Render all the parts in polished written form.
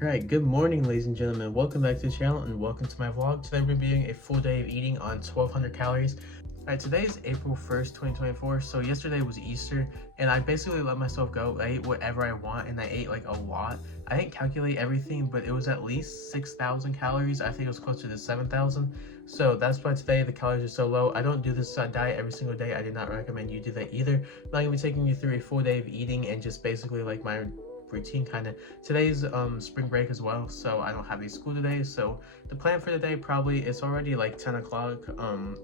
Alright, good morning ladies and gentlemen. Welcome back to the channel and welcome to my vlog. Today we're doing a full day of eating on 1200 calories. Alright, today is April 1st, 2024. So yesterday was Easter and I basically let myself go. I ate whatever I want and I ate like a lot. I didn't calculate everything, but it was at least 6,000 calories. I think it was closer to 7,000. So that's why today the calories are so low. I don't do this diet every single day. I did not recommend you do that either. I'm not going to be taking you through a full day of eating and just basically like my routine kind of. Today's spring break as well, so I don't have any school today. So the plan for the day, probably, it's already like 10 o'clock.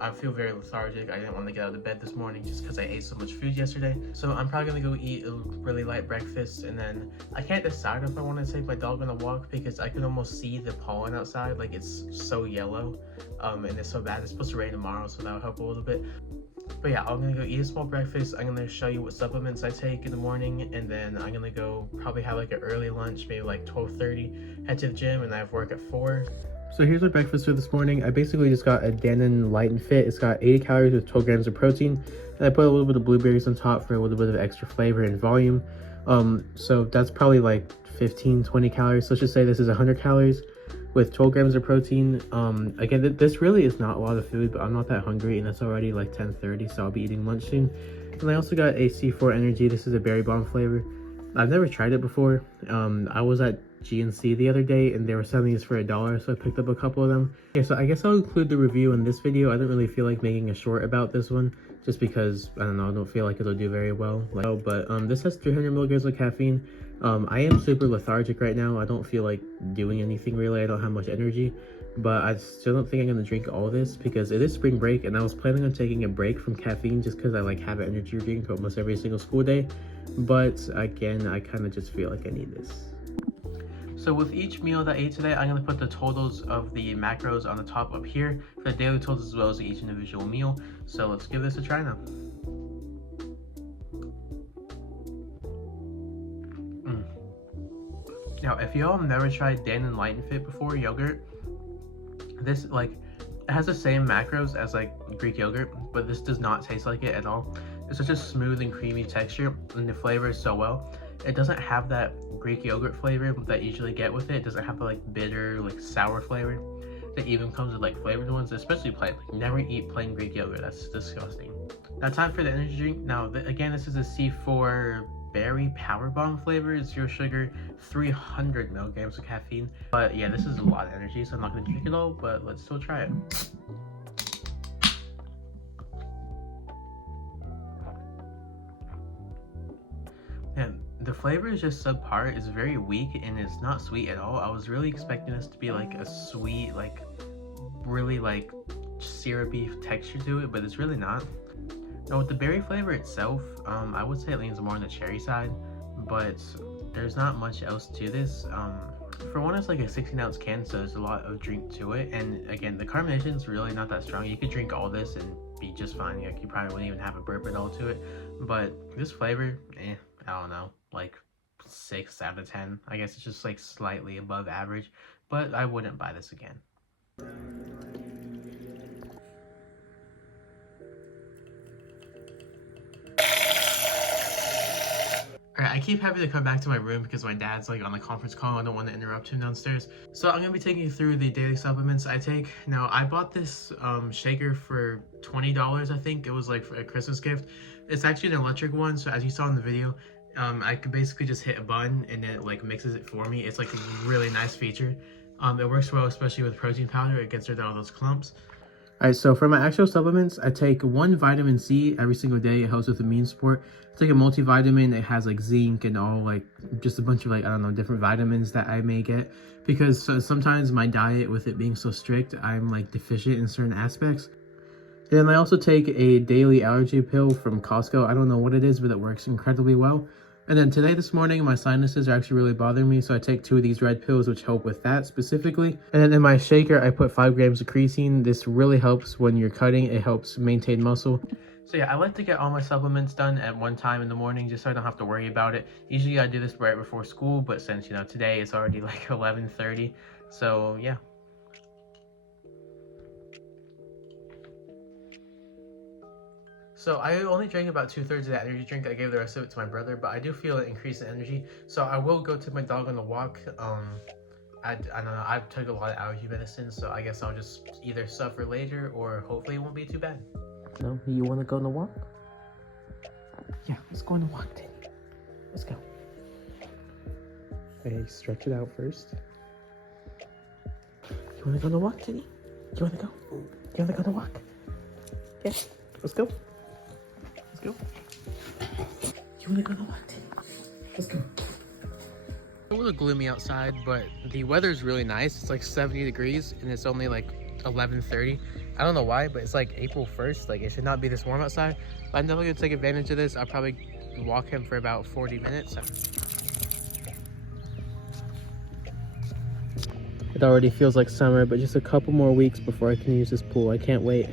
I feel very lethargic. I didn't want to get out of bed this morning just because I ate so much food yesterday. So I'm probably gonna go eat a really light breakfast, and then I can't decide if I want to take my dog on a walk because I can almost see the pollen outside. Like, it's so yellow and it's so bad. It's supposed to rain tomorrow, so that'll help a little bit. But yeah, I'm gonna go eat a small breakfast. I'm gonna show you what supplements I take in the morning, and then I'm gonna go probably have like an early lunch, maybe like 12:30, head to the gym, and I have work at 4. So here's my breakfast for this morning. I basically just got a Dannon Light and Fit. It's got 80 calories with 12 grams of protein, and I put a little bit of blueberries on top for a little bit of extra flavor and volume. So that's probably like 15-20 calories. So let's just say this is 100 calories with 12 grams of protein. Again, this really is not a lot of food, but I'm not that hungry, and it's already like 10:30, so I'll be eating lunch soon. And I also got a C4 Energy. This is a berry bomb flavor. I've never tried it before. I was at GNC the other day, and they were selling these for $1, so I picked up a couple of them. Yeah, so I guess I'll include the review in this video. I don't really feel like making a short about this one, just because, I don't know, I don't feel like it'll do very well. This has 300 milligrams of caffeine. I am super lethargic right now. I don't feel like doing anything really. I don't have much energy, but I still don't think I'm gonna drink all this because it is spring break, and I was planning on taking a break from caffeine just because I like have an energy drink almost every single school day. But again, I kind of just feel like I need this. So with each meal that I ate today, I'm going to put the totals of the macros on the top up here for the daily totals as well as each individual meal. So let's give this a try now. Now, if y'all have never tried Dannon Light and Fit before, yogurt, this like it has the same macros as like Greek yogurt, but this does not taste like it at all. It's such a smooth and creamy texture, and the flavor is so well. It doesn't have that Greek yogurt flavor that you usually get with it. It doesn't have the like bitter, like sour flavor that even comes with like flavored ones, especially plain. Like, never eat plain Greek yogurt. That's disgusting. Now, time for the energy drink. Now, again, this is a C4 Berry Power Bomb flavor. 0 sugar, 300 milligrams of caffeine. But yeah, this is a lot of energy, so I'm not gonna drink it all, but let's still try it. And the flavor is just subpar. It's very weak and it's not sweet at all. I was really expecting this to be like a sweet, like really like syrupy texture to it, but it's really not. Now with the berry flavor itself, I would say it leans more on the cherry side, but there's not much else to this. For one, it's like a 16-ounce can, so there's a lot of drink to it. And again, the carbonation is really not that strong. You could drink all this and be just fine. Like, you probably wouldn't even have a burp at all to it. But this flavor, I don't know, like 6 out of 10. I guess it's just like slightly above average, but I wouldn't buy this again. Alright, I keep having to come back to my room because my dad's like on a conference call. I don't want to interrupt him downstairs. So I'm going to be taking you through the daily supplements I take. Now, I bought this shaker for $20, I think. It was like for a Christmas gift. It's actually an electric one, so as you saw in the video, I could basically just hit a button and it like mixes it for me. It's like a really nice feature. It works well, especially with protein powder. It gets rid of all those clumps. Alright, so for my actual supplements, I take 1 vitamin C every single day. It helps with immune support. It's like a multivitamin. It has like zinc and all like just a bunch of like, I don't know, different vitamins that I may get. Because sometimes my diet, with it being so strict, I'm like deficient in certain aspects. Then I also take a daily allergy pill from Costco. I don't know what it is, but it works incredibly well. And then this morning, my sinuses are actually really bothering me, so I take 2 of these red pills, which help with that specifically. And then in my shaker, I put 5 grams of creatine. This really helps when you're cutting. It helps maintain muscle. So yeah, I like to get all my supplements done at one time in the morning, just so I don't have to worry about it. Usually I do this right before school, but since, you know, today it's already like 11:30, so yeah. So I only drank about 2/3 of that energy drink. I gave the rest of it to my brother, but I do feel an increase in energy. So I will go take my dog on a walk I don't know. I've took a lot of allergy medicine, so I guess I'll just either suffer later or hopefully it won't be too bad. No, you want to go on a walk? Yeah, let's go on a walk, Teddy. Let's go. Okay, stretch it out first. You want to go on a walk, Teddy? You want to go? You want to go on a walk? Yes. Let's go. Let's go. You want to go on a walk, Teddy? Let's go. A little gloomy outside, but the weather's really nice. It's like 70 degrees and it's only like 11:30. I don't know why, but it's like April 1st. Like, it should not be this warm outside. But I'm definitely gonna take advantage of this. I'll probably walk him for about 40 minutes. It already feels like summer, but just a couple more weeks before I can use this pool. I can't wait.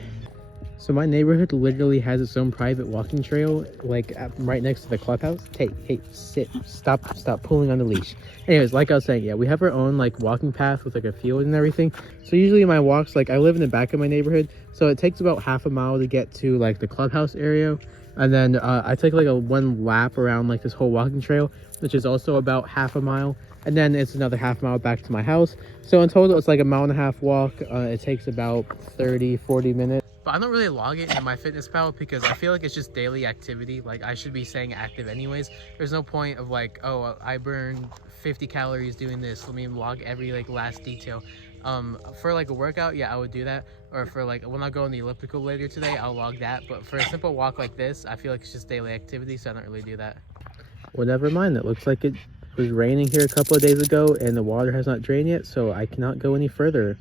So my neighborhood literally has its own private walking trail, like right next to the clubhouse. Hey, sit, stop pulling on the leash. Anyways, like I was saying, yeah, we have our own like walking path with like a field and everything. So usually my walks, like I live in the back of my neighborhood, so it takes about half a mile to get to like the clubhouse area. And then I take like a one lap around like this whole walking trail, which is also about half a mile. And then it's another half mile back to my house. So in total, it's like a 1.5 mile walk. It takes about 30-40 minutes. But I don't really log it in MyFitnessPal because I feel like it's just daily activity. Like, I should be staying active anyways. There's no point of like, oh, I burned 50 calories doing this. Let me log every like last detail. For like a workout, yeah, I would do that. Or for like when I go on the elliptical later today, I'll log that. But for a simple walk like this, I feel like it's just daily activity, so I don't really do that. Well, never mind. It looks like it was raining here a couple of days ago and the water has not drained yet, so I cannot go any further.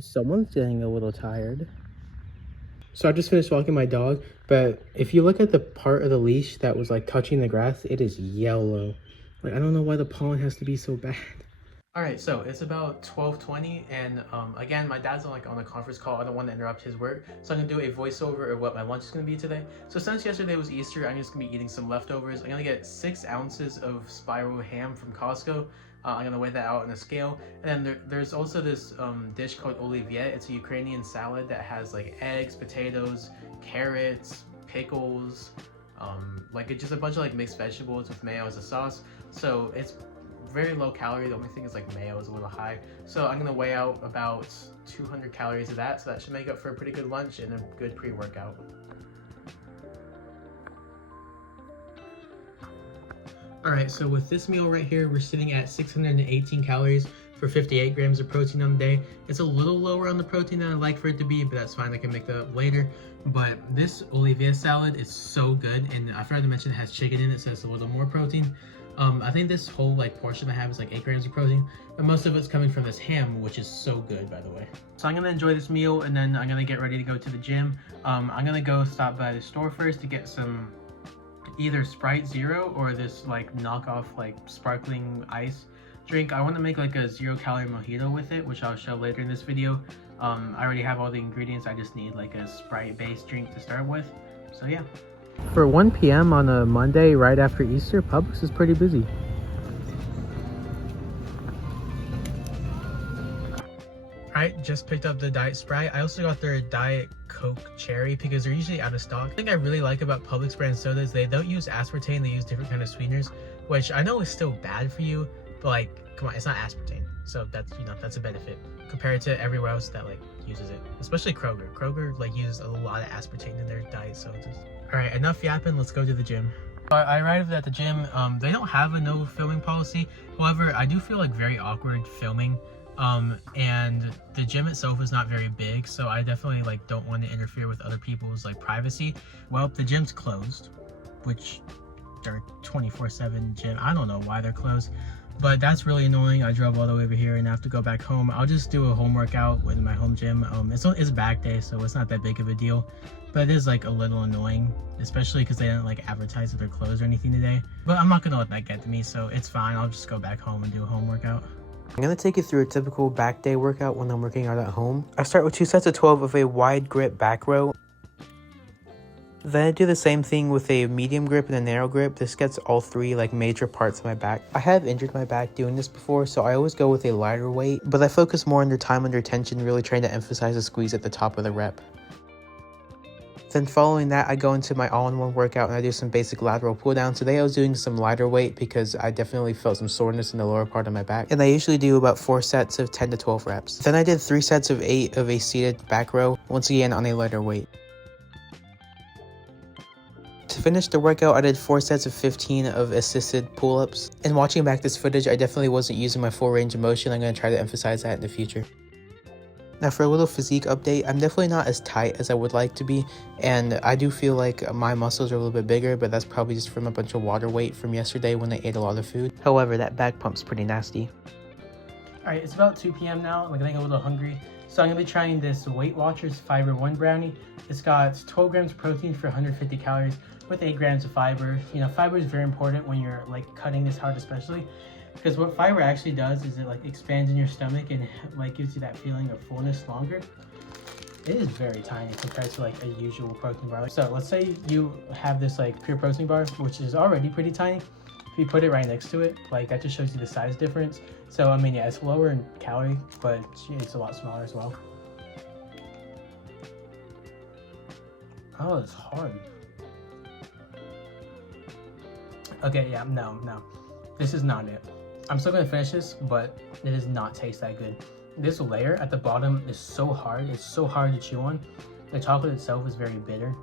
Someone's getting a little tired. So I just finished walking my dog, but if you look at the part of the leash that was like touching the grass, it is yellow. Like, I don't know why the pollen has to be so bad. All right, so it's about 12:20, and again, my dad's on a conference call. I don't want to interrupt his work, so I'm gonna do a voiceover of what my lunch is gonna be today. So since yesterday was Easter, I'm just gonna be eating some leftovers. I'm gonna get 6 ounces of spiral ham from Costco. I'm gonna weigh that out on a scale. And then there's also this dish called olivier. It's a Ukrainian salad that has like eggs, potatoes, carrots, pickles, like it's just a bunch of like mixed vegetables with mayo as a sauce. So it's very low calorie. The only thing is like mayo is a little high. So I'm gonna weigh out about 200 calories of that. So that should make up for a pretty good lunch and a good pre-workout. All right, so with this meal right here, we're sitting at 618 calories for 58 grams of protein on the day. It's a little lower on the protein than I'd like for it to be, but that's fine. I can make that up later. But this olivier salad is so good, and I forgot to mention it has chicken in it, so it's a little more protein. I think this whole like portion I have is like 8 grams of protein, but most of it's coming from this ham, which is so good, by the way. So I'm gonna enjoy this meal, and then I'm gonna get ready to go to the gym. I'm gonna go stop by the store first to get some either Sprite Zero or this like knockoff like sparkling ice drink. I want to make like a 0-calorie mojito with it, which I'll show later in this video. I already have all the ingredients. I just need like a Sprite based drink to start with. So yeah. For 1 p.m. on a Monday right after Easter, Publix is pretty busy. Alright, just picked up the Diet Sprite. I also got their Diet Coke Cherry because they're usually out of stock. The thing I really like about Publix brand sodas, they don't use aspartame, they use different kind of sweeteners, which I know is still bad for you, but like, come on, it's not aspartame. So that's, you know, that's a benefit compared to everywhere else that like uses it, especially Kroger. Kroger like uses a lot of aspartame in their diet sodas. Alright, enough yapping, let's go to the gym. I arrived at the gym. They don't have a no filming policy. However, I do feel like very awkward filming. And the gym itself is not very big, so I definitely like don't want to interfere with other people's like privacy. Well, the gym's closed, which they're 24/7 gym. I don't know why they're closed, but that's really annoying. I drove all the way over here and I have to go back home. I'll just do a home workout in my home gym. It's back day, so it's not that big of a deal, but it is like a little annoying, especially because they didn't like advertise that they're closed or anything today. But I'm not gonna let that get to me, so it's fine. I'll just go back home and do a home workout. I'm going to take you through a typical back day workout when I'm working out at home. I start with 2 sets of 12 of a wide grip back row. Then I do the same thing with a medium grip and a narrow grip. This gets all 3 like major parts of my back. I have injured my back doing this before, so I always go with a lighter weight, but I focus more on your time under tension, really trying to emphasize the squeeze at the top of the rep. Then following that, I go into my all-in-one workout and I do some basic lateral pull down. Today I was doing some lighter weight because I definitely felt some soreness in the lower part of my back. And I usually do about 4 sets of 10 to 12 reps. Then I did 3 sets of 8 of a seated back row, once again on a lighter weight. To finish the workout, I did 4 sets of 15 of assisted pull-ups. And watching back this footage, I definitely wasn't using my full range of motion. I'm going to try to emphasize that in the future. Now for a little physique update, I'm definitely not as tight as I would like to be, and I do feel like my muscles are a little bit bigger, but that's probably just from a bunch of water weight from yesterday when I ate a lot of food. However, that back pump's pretty nasty. Alright, it's about 2 p.m. now. I'm getting a little hungry, so I'm going to be trying this Weight Watchers Fiber 1 brownie. It's got 12 grams of protein for 150 calories with 8 grams of fiber. You know, fiber is very important when you're like cutting this hard, especially. Because what fiber actually does is it like expands in your stomach and like gives you that feeling of fullness longer. It is very tiny compared to like a usual protein bar. So let's say you have this like pure protein bar, which is already pretty tiny. If you put it right next to it, like that just shows you the size difference. So I mean, yeah, it's lower in calorie, but it's a lot smaller as well. Oh, it's hard. Okay, yeah, no. This is not it. I'm still gonna finish this, but it does not taste that good. This layer at the bottom is so hard. It's so hard to chew on. The chocolate itself is very bitter.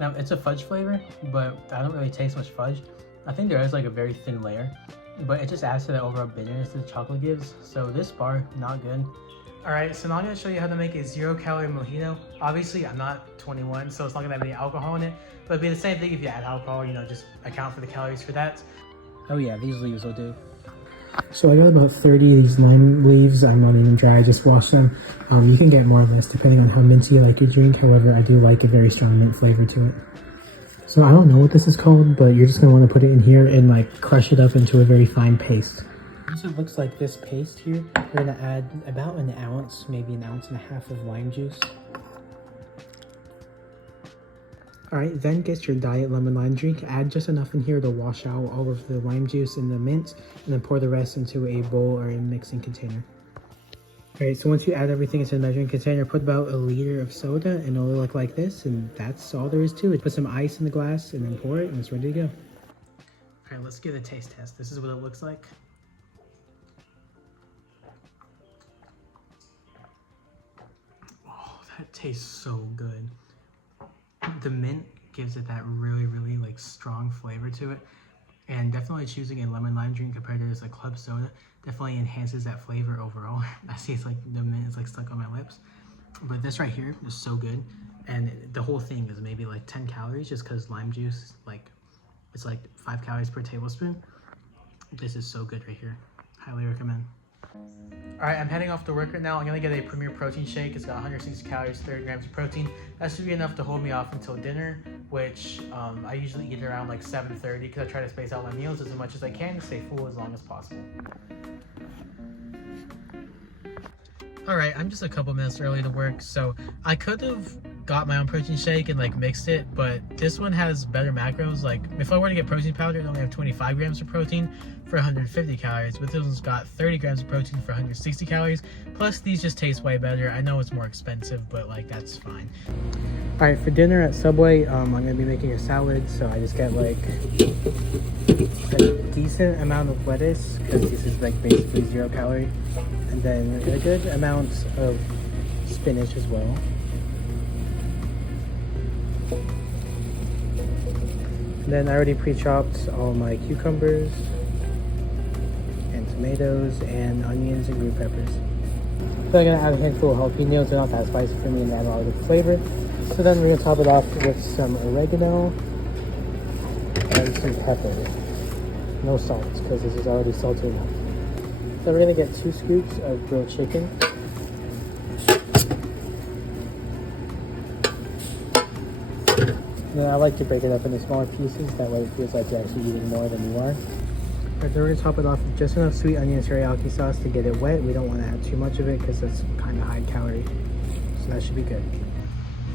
Now, it's a fudge flavor, but I don't really taste much fudge. I think there is like a very thin layer, but it just adds to the overall bitterness that the chocolate gives. So this bar, not good. All right, so now I'm gonna show you how to make a 0-calorie mojito. Obviously, I'm not 21, so it's not gonna have any alcohol in it, but it'd be the same thing if you add alcohol, you know, just account for the calories for that. Oh yeah, these leaves will do. So I got about 30 of these lime leaves. I'm not even dry, I just washed them. You can get more or less depending on how minty you like your drink. However, I do like a very strong mint flavor to it. So I don't know what this is called, but you're just gonna wanna put it in here and like crush it up into a very fine paste. Once it looks like this paste here, we're gonna add about an ounce, maybe an ounce and a half of lime juice. Alright, then get your diet lemon lime drink. Add just enough in here to wash out all of the lime juice and the mint, and then pour the rest into a bowl or a mixing container. Alright, so once you add everything into the measuring container, put about a liter of soda and it'll look like this, and that's all there is to it. Put some ice in the glass and then pour it, and it's ready to go. Alright, let's give it a taste test. This is what it looks like. Oh, that tastes so good. The mint gives it that really like strong flavor to it, and definitely choosing a lemon lime drink compared to this like club soda definitely enhances that flavor overall. I see it's like the mint is like stuck on my lips, but this right here is so good, and the whole thing is maybe like 10 calories just because lime juice it's like 5 calories per tablespoon. This is so good right here. Highly recommend. Alright, I'm heading off to work right now. I'm going to get a Premier Protein Shake. It's got 160 calories, 30 grams of protein. That should be enough to hold me off until dinner, which I usually eat around like 7:30 because I try to space out my meals as much as I can to stay full as long as possible. Alright, I'm just a couple minutes early to work, so I could have got my own protein shake and like mixed it, but this one has better macros. Like if I were to get protein powder, it only have 25 grams of protein for 150 calories, but this one's got 30 grams of protein for 160 calories. Plus these just taste way better. I know it's more expensive, but like that's fine. All right, for dinner at Subway, I'm gonna be making a salad, so I just get like a decent amount of lettuce because this is like basically 0 calorie, and then a good amount of spinach as well. And then I already pre-chopped all my cucumbers and tomatoes and onions and green peppers. So I'm gonna add a handful of jalapenos. They're not that spicy for me and add a lot of good flavor. So then we're gonna top it off with some oregano and some pepper. No salt because this is already salty enough. So we're gonna get 2 scoops of grilled chicken. And then I like to break it up into smaller pieces, that way it feels like you're actually eating more than you are. Alright, then we're going to top it off with just enough sweet onion and teriyaki sauce to get it wet. We don't want to add too much of it because it's kind of high calorie, so that should be good.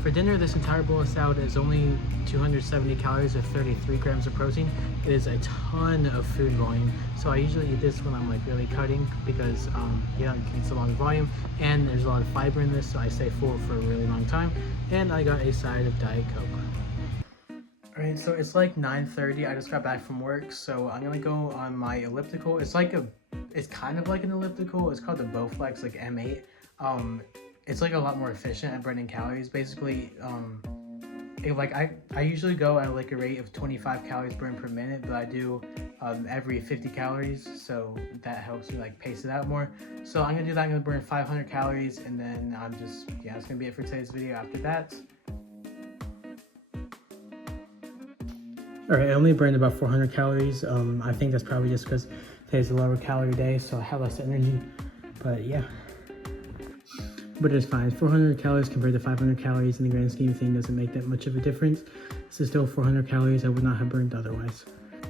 For For dinner, this entire bowl of salad is only 270 calories with 33 grams of protein. It is a ton of food volume. So I usually eat this when I'm like really cutting because it's a lot of volume and there's a lot of fiber in this, so I stay full for a really long time. And I got a side of Diet Coke. Alright, so it's like 9:30. I just got back from work, so I'm gonna go on my elliptical. It's kind of like an elliptical. It's called the Bowflex, like M8. It's like a lot more efficient at burning calories. Basically, I usually go at like a rate of 25 calories burned per minute, but I do every 50 calories, so that helps me like pace it out more. So I'm gonna do that. I'm gonna burn 500 calories, and then that's gonna be it for today's video. After that, all right, I only burned about 400 calories. I think that's probably just because today's a lower calorie day, so I have less energy. But yeah. But it's fine. 400 calories compared to 500 calories in the grand scheme of things doesn't make that much of a difference. This is still 400 calories I would not have burned otherwise.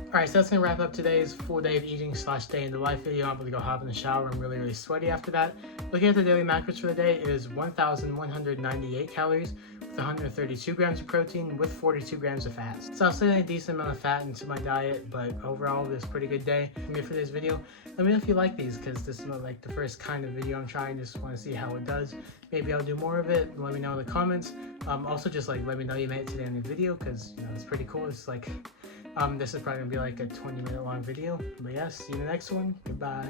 Alright, so that's going to wrap up today's full day of eating / day in the life video. I'm going to go hop in the shower. I'm really sweaty after that. Looking at the daily macros for the day, it is 1,198 calories with 132 grams of protein with 42 grams of fat. So I'll still add a decent amount of fat into my diet, but overall this is a pretty good day for me for this video. Let me know if you like these, because this is not like the first kind of video I'm trying. Just want to see how it does. Maybe I'll do more of it. Let me know in the comments. Also just like let me know you made it to the end of the video, because it's pretty cool. It's like this is probably gonna be like a 20-minute long video. But yes, see you in the next one. Goodbye.